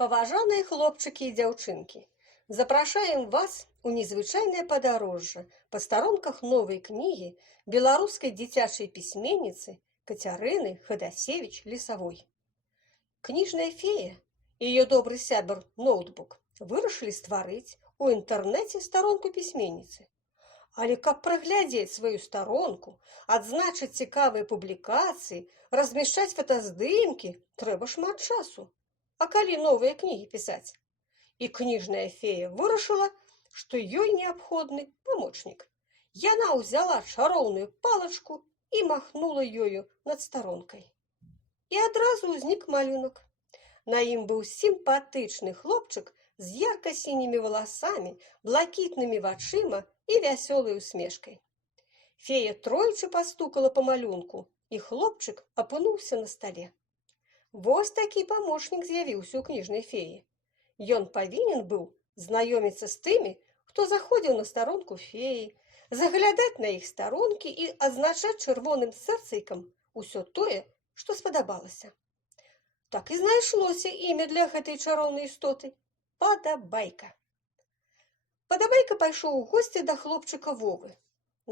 Паважаныя хлопчыкі і дзяўчынкі, запрашаем вас у незвычайнае падарожжа па старонках новай кнігі беларускай дзіцячай пісьменніцы Кацярыны Хадасевіч-Лісавой. Кніжная фея і яе добры сябар ноутбук вырашылі стварыць у інтэрнэце старонку пісьменніцы. Але каб праглядзець сваю старонку, адзначыць цікавыя публікацыі, размяшчаць фотаздымкі, трэба шмат часу. А калі новыя кнігі пісаць? І кніжная фея вырашыла, што ёй неабходны памочнік. Яна ўзяла чароўную палачку і махнула ёю над старонкай. І адразу ўзнік малюнак. На ім быў сімпатычны хлопчык з ярка-сінімі валасамі, блакітнымі вачыма і вясёлай усмешкай. Фея тройчы пастукала па малюнку, і хлопчык апынуўся на стале. Вось такі памочнік з'явіўся ў кніжнай феі. Ён павінен быў знаёміцца з тымі, хто заходзіў на старонку феі, заглядаць на іх старонкі і адзначаць чырвоным сэрцайкам усё тое, што спадабалася. Так і знайшлося імя для гэтай чароўнай істоты – Падабайка. Падабайка пайшоў у госці да хлопчыка Вовы.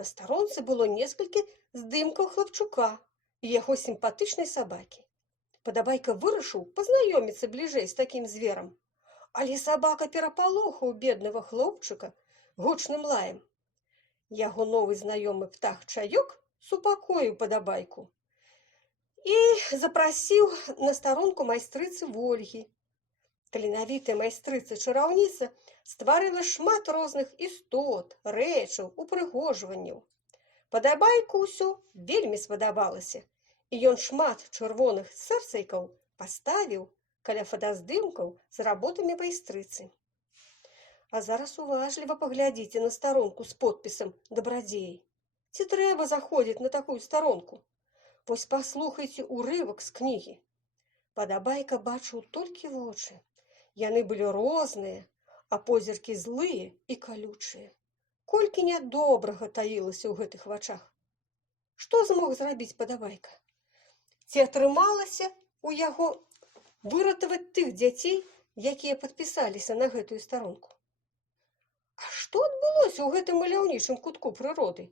На старонцы было некалькі здымкаў хлапчука і яго сімпатычнай сабакі. Падабайка вырашыў пазнаёміцца бліжэй з такім зверам. Але сабака перапалохаў беднага хлопчыка гучным лаем. Яго новы знаёмы птах Чаёк супакоіў Падабайку і запрасіў на старонку майстрыцы Вольгі. Таленавітая майстрыца-чараўніца стварыла шмат розных істот, рэчаў, упрыгожванняў. Падабайку ўсё вельмі спадабалася, і ён шмат чырвоных сэрцайкаў паставіў каля фотаздымкаў з работамі майстрыцы. А зараз уважліва паглядзіце на старонку з подпісам «Дабрадзей». Ці трэба заходзіць на такую старонку? Вось паслухайце ўрывак з кнігі. Падабайка бачыў толькі вочы. Яны былі розныя, а позіркі злыя і калючыя. Колькі нядобрага таілася ў гэтых вачах. Што змог зрабіць Падабайка? Ці атрымалася ў яго выратаваць тых дзяцей, якія падпісаліся на гэтую старонку? А што адбылося ў гэтым маляўнічым кутку прыроды?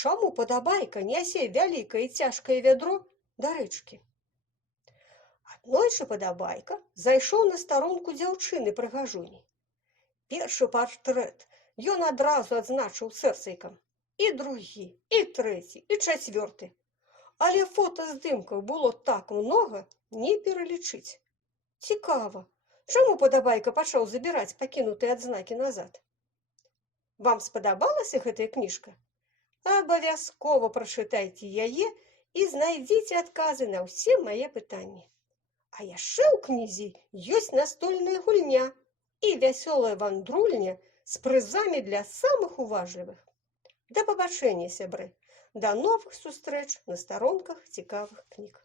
Чаму Падабайка нясе вялікае і цяжкае вядро да рэчкі? Аднойчы Падабайка зайшоў на старонку дзяўчыны-прыгажуні. Першы партрэт ён адразу адзначыў сэрцайкам. І другі, і трэці, і чацвёрты. Але фотаздымкаў было так многа, не пералічыць. Цікава, чаму Падабайка пачаў забіраць пакінутыя адзнакі назад? Вам спадабалася гэтая кніжка? Абавязкова прачытайце яе і знайдзіце адказы на ўсе мае пытанні. А яшчэ ў кнізе ёсць настольная гульня і вясёлая вандрульня з прызамі для самых уважлівых. Да пабачэння, сябры! Да новых сустрэч на старонках цікавых кніг.